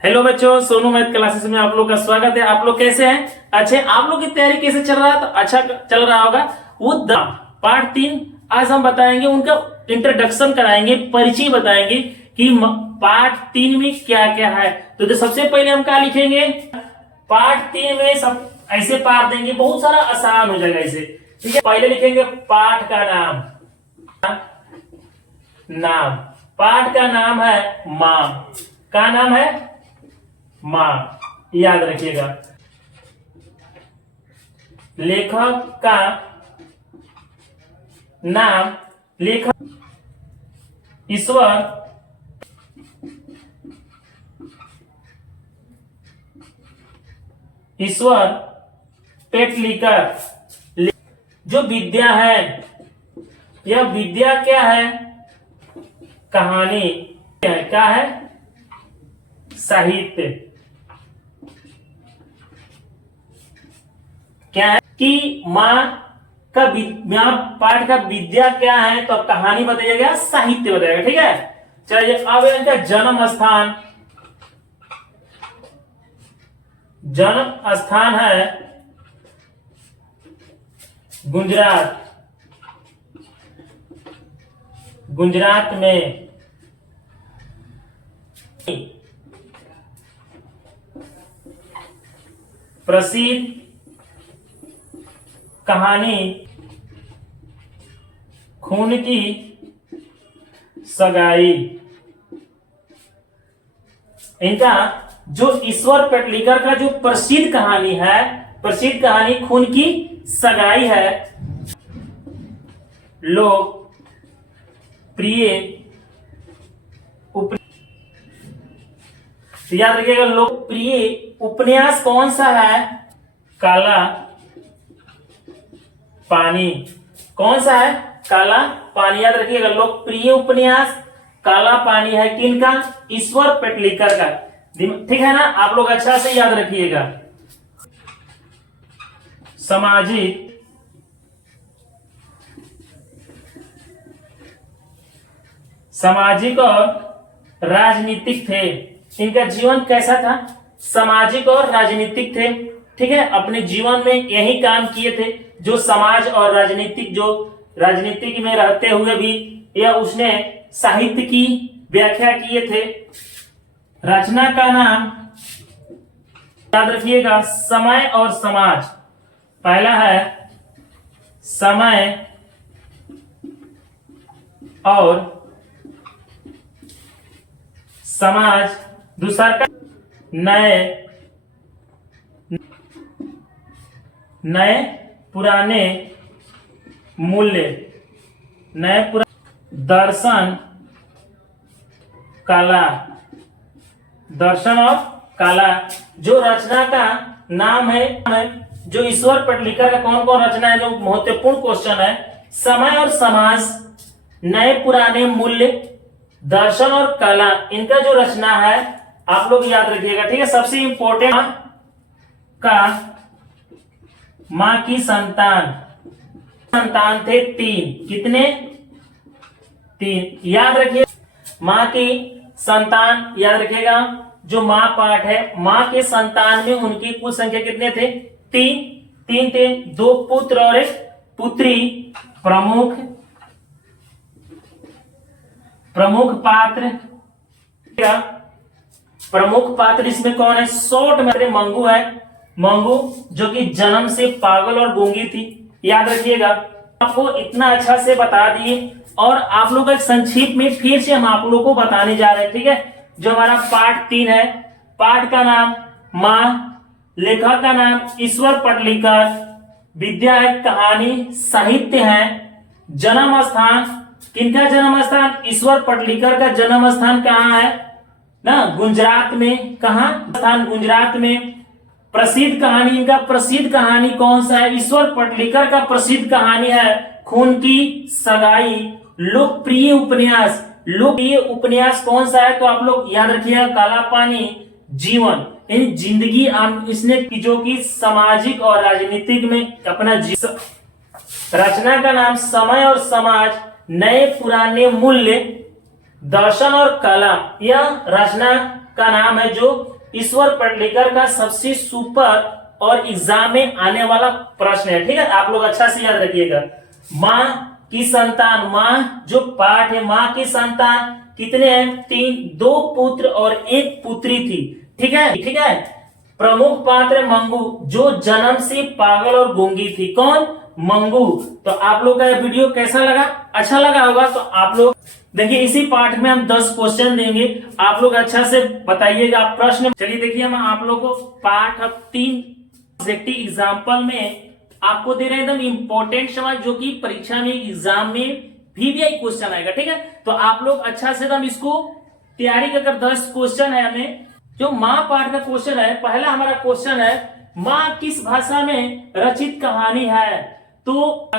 Hello बच्चों, Sonu math classes में आप लोग का स्वागत है। आप लोग कैसे हैं? अच्छे। आप लोग की तैयारी कैसे चल रहा है? तो अच्छा चल रहा होगा। वो पार्ट 3 आज हम बताएंगे, उनका इंट्रोडक्शन कराएंगे, परिचय बताएंगे कि पार्ट 3 में क्या क्या है। तो सबसे पहले हम क्या लिखेंगे? पार्ट 3 में सब ऐसे पार्ट देंगे, बहुत सारा आसान हो जाएगा इसे। ठीक है, पहले लिखेंगे पाठ का नाम। पाठ का नाम है माँ। का नाम है माँ, याद रखिएगा। लेखक का नाम, लेखक ईश्वर पेटलीकर। जो विद्या है, यह विद्या क्या है? कहानी। क्या है? साहित्य। क्या है कि माँ का पाठ का विद्या क्या है? तो कहानी बताइएगा, साहित्य बताइएगा। ठीक है, चलिए अब इनका जन्म स्थान। जन्म स्थान है गुजरात। गुजरात में। प्रसिद्ध कहानी खून की सगाई। इनका जो ईश्वर पेटलीकर का जो प्रसिद्ध कहानी है, प्रसिद्ध कहानी खून की सगाई है, लोग प्रिय याद रखिएगा, लोकप्रिय उपन्यास कौन सा है? काला पानी। कौन सा है? काला पानी। याद रखिएगा, लोकप्रिय उपन्यास काला पानी है। किनका? ईश्वर पेटलीकर का। ठीक है ना? आप लोग अच्छा से याद रखिएगा। सामाजिक और राजनीतिक थे। इनका जीवन कैसा था? सामाजिक और राजनीतिक थे। ठीक है, अपने जीवन में यही काम किए थे जो समाज और राजनीतिक में रहते हुए भी यह उसने साहित्य की व्याख्या किए थे। रचना का नाम याद रखिएगा, समय और समाज। पहला है समय और समाज। दूसरा का नए पुराने मूल्य। दर्शन कला। दर्शन और कला। जो रचना का नाम है, जो ईश्वर पेटलीकर का कौन कौन रचना है, जो महत्वपूर्ण क्वेश्चन है। समय और समाज, नए पुराने मूल्य, दर्शन और कला, इनका जो रचना है आप लोग याद रखिएगा। ठीक है, सबसे इंपॉर्टेंट का मां की संतान थे 3। कितने? 3। याद रखिए, मां की संतान याद रखिएगा। जो मां पाठ है, मां के संतान में उनकी कुल संख्या कितने थे? 3 थे। 2 पुत्र और 1 पुत्री। प्रमुख पात्र इसमें कौन है? शॉर्ट में मंगू है। मंगू जो कि जन्म से पागल और गूंगी थी। याद रखिएगा, आपको इतना अच्छा से बता दिए और आप लोग एक संक्षिप्त में फिर से हम आप लोगों को बताने जा रहे हैं। ठीक है, जो हमारा पाठ 3 है, पाठ का नाम माँ, लेखक का नाम ईश्वर पेटलीकर, विद्या है कहानी, साहित्य है, जन्म स्थान। किनका जन्म स्थान? ईश्वर पेटलीकर का जन्म स्थान कहाँ है ना? गुजरात में। कहाँ स्थान? गुजरात में। प्रसिद्ध कहानी, इनका प्रसिद्ध कहानी कौन सा है? ईश्वर पेटलीकर का प्रसिद्ध कहानी है खून की सगाई। लोकप्रिय उपन्यास कौन सा है? तो आप लोग याद रखिएगा, काला पानी। जीवन यानी जिंदगी इसने जो कि सामाजिक और राजनीतिक में अपना रचना का नाम समय और समाज, नए पुराने मूल्य, दर्शन और कला। यह रचना का नाम है जो ईश्वर पटलेकर का सबसे सुपर और एग्जाम में आने वाला प्रश्न है। ठीक है, आप लोग अच्छा से याद रखिएगा। माँ की संतान, माँ जो पाठ है, माँ की संतान कितने हैं? 3, 2 पुत्र और 1 पुत्री थी। ठीक है, ठीक है। प्रमुख पात्र मंगू जो जन्म से पागल और गूंगी थी। कौन? मंगू। तो आप लोग का वीडियो कैसा लगा? अच्छा लगा होगा तो आप लोग देखिए, इसी पाठ में हम 10 क्वेश्चन देंगे, आप लोग अच्छा से बताइएगा प्रश्न। चलिए देखिए, हम आप लोग को पाठ अब 3 एग्जाम्पल में आपको दे रहे हैं एकदम इंपॉर्टेंट सवाल, जो कि परीक्षा में एग्जाम में भी क्वेश्चन आएगा। ठीक है, तो आप लोग अच्छा से हम इसको तैयारी कर 10 क्वेश्चन है हमें। जो माँ पाठ का क्वेश्चन है, पहला हमारा क्वेश्चन है माँ किस भाषा में रचित कहानी है? तो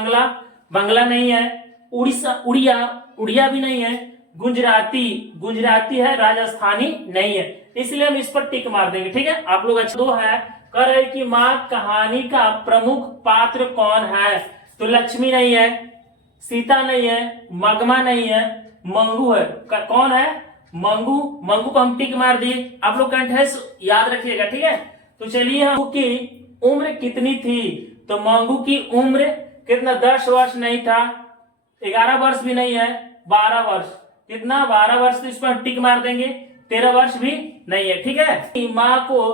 बंगला नहीं है, उड़िया भी नहीं है, गुजराती है, राजस्थानी नहीं है, इसलिए हम इस पर टिक मार देंगे। ठीक है, आप लोग अच्छा। 2 है, कह रहे कि माँ कहानी का प्रमुख पात्र कौन है? तो लक्ष्मी नहीं है, सीता नहीं है, मगमा नहीं है, मंगू है। कौन है? मंगू को हम टिक मार दिए। आप लोग कंठस्थ याद रखिएगा। ठीक है, तो चलिए, मंगू की उम्र कितनी थी? तो मंगू की उम्र कितना? 10 वर्ष नहीं था, 11 वर्ष भी नहीं है, 12 वर्ष। कितना? 12 वर्ष। तो इस पर टिक मार देंगे। 13 वर्ष भी नहीं है। ठीक है, माँ को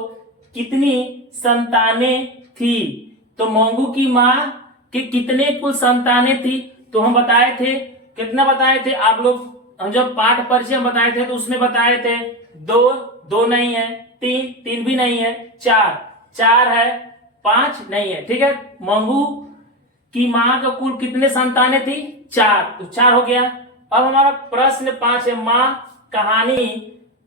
कितनी संतानें थी? तो मंगू की माँ के कितने कुल संतानें थी? तो हम बताए थे, कितना बताए थे आप लोग? हम जब पाठ परिचय बताए थे तो उसमें बताए थे 2 नहीं है, 3 भी नहीं है, 4 है, 5 नहीं है। ठीक है, मंगू की माँ का कुल कितने संतानें थी? 4, तो 4 हो गया। अब हमारा प्रश्न 5 है, माँ कहानी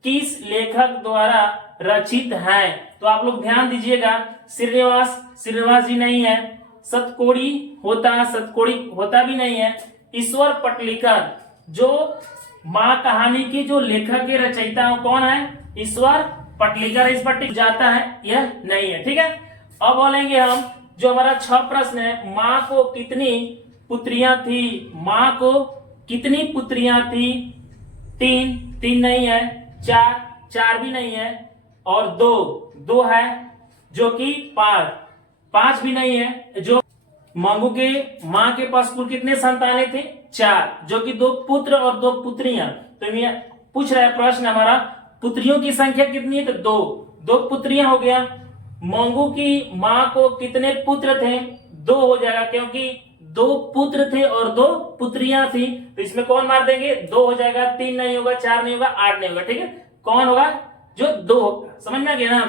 किस लेखक द्वारा रचित है? तो आप लोग ध्यान दीजिएगा, श्रीनिवास जी नहीं है, सतकोड़ी होता भी नहीं है, ईश्वर पटलेकर। जो माँ कहानी की जो लेखक के रचयिता कौन है? ईश्वर पटलेकर। इस पर टिक जाता है, यह नहीं है। ठीक है, अब बोलेंगे हम जो हमारा 6 प्रश्न है, माँ को कितनी पुत्रियां थी? माँ को कितनी पुत्रियां थी? 3 नहीं है, 4 भी नहीं है, और 2 है, जो कि 5 भी नहीं है। जो मंगू के माँ के पास कुल कितने संतानें थे? 4, जो कि 2 पुत्र और 2 पुत्रियां। तो ये पूछ रहा है प्रश्न हमारा, पुत्रियों की संख्या कितनी है? तो 2 पुत्रियां हो गया। मंगू की माँ को कितने पुत्र थे? 2 हो जाएगा, क्योंकि 2 पुत्र थे और 2 पुत्रियां थी। तो इसमें कौन मार देंगे? 2 हो जाएगा, 3 नहीं होगा, 4 नहीं होगा, 8 नहीं होगा। ठीक है, कौन होगा? जो 2 होगा। समझ में आ गया ना?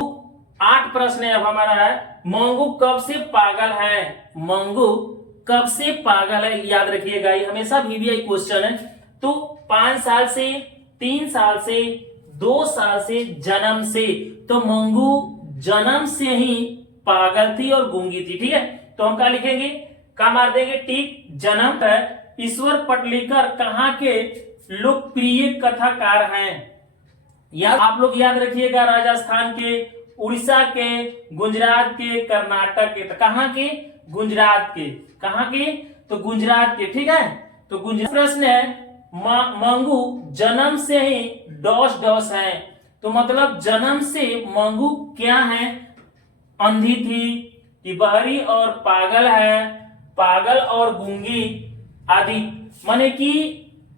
8 प्रश्न है अब हमारा है, मंगू कब से पागल है? मंगू कब से पागल है? याद रखिएगा, ये हमेशा VVI क्वेश्चन है। तो 5 साल से, 3 साल से, 2 साल से, जन्म से। तो मंगू जन्म से ही पागल थी और गूंगी थी। ठीक है, तो हम क्या लिखेंगे? क्या मार देंगे? टिक। जन्म है। ईश्वर पटलेकर कहाँ के लोकप्रिय कथाकार हैं? याद आप लोग याद रखिएगा, राजस्थान के, उड़ीसा के, गुजरात के, कर्नाटक के। तो कहाँ के? गुजरात के। कहाँ के? तो गुजरात के। ठीक है, तो गुजरात। प्रश्न है, मंगू जन्म से ही डॉस है। तो मतलब जन्म से मंगू क्या है? अंधी थी कि बहरी और पागल है, पागल और गूंगी आदि। माने कि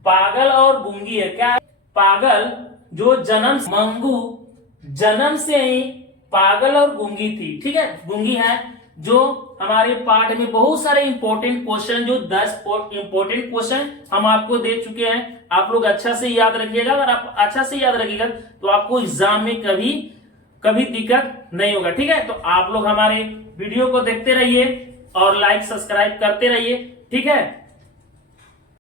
पागल और गूंगी है। क्या है? पागल जो मंगू जन्म से ही पागल और गूंगी थी। ठीक है, गूंगी है। जो हमारे पाठ में बहुत सारे इंपॉर्टेंट क्वेश्चन, जो 10 इंपॉर्टेंट क्वेश्चन हम आपको दे चुके हैं, आप लोग अच्छा से याद रखिएगा। अगर आप अच्छा से याद रखिएगा तो आपको एग्जाम में कभी दिक्कत नहीं होगा। ठीक है, तो आप लोग हमारे वीडियो को देखते रहिए और लाइक सब्सक्राइब करते रहिए। ठीक है।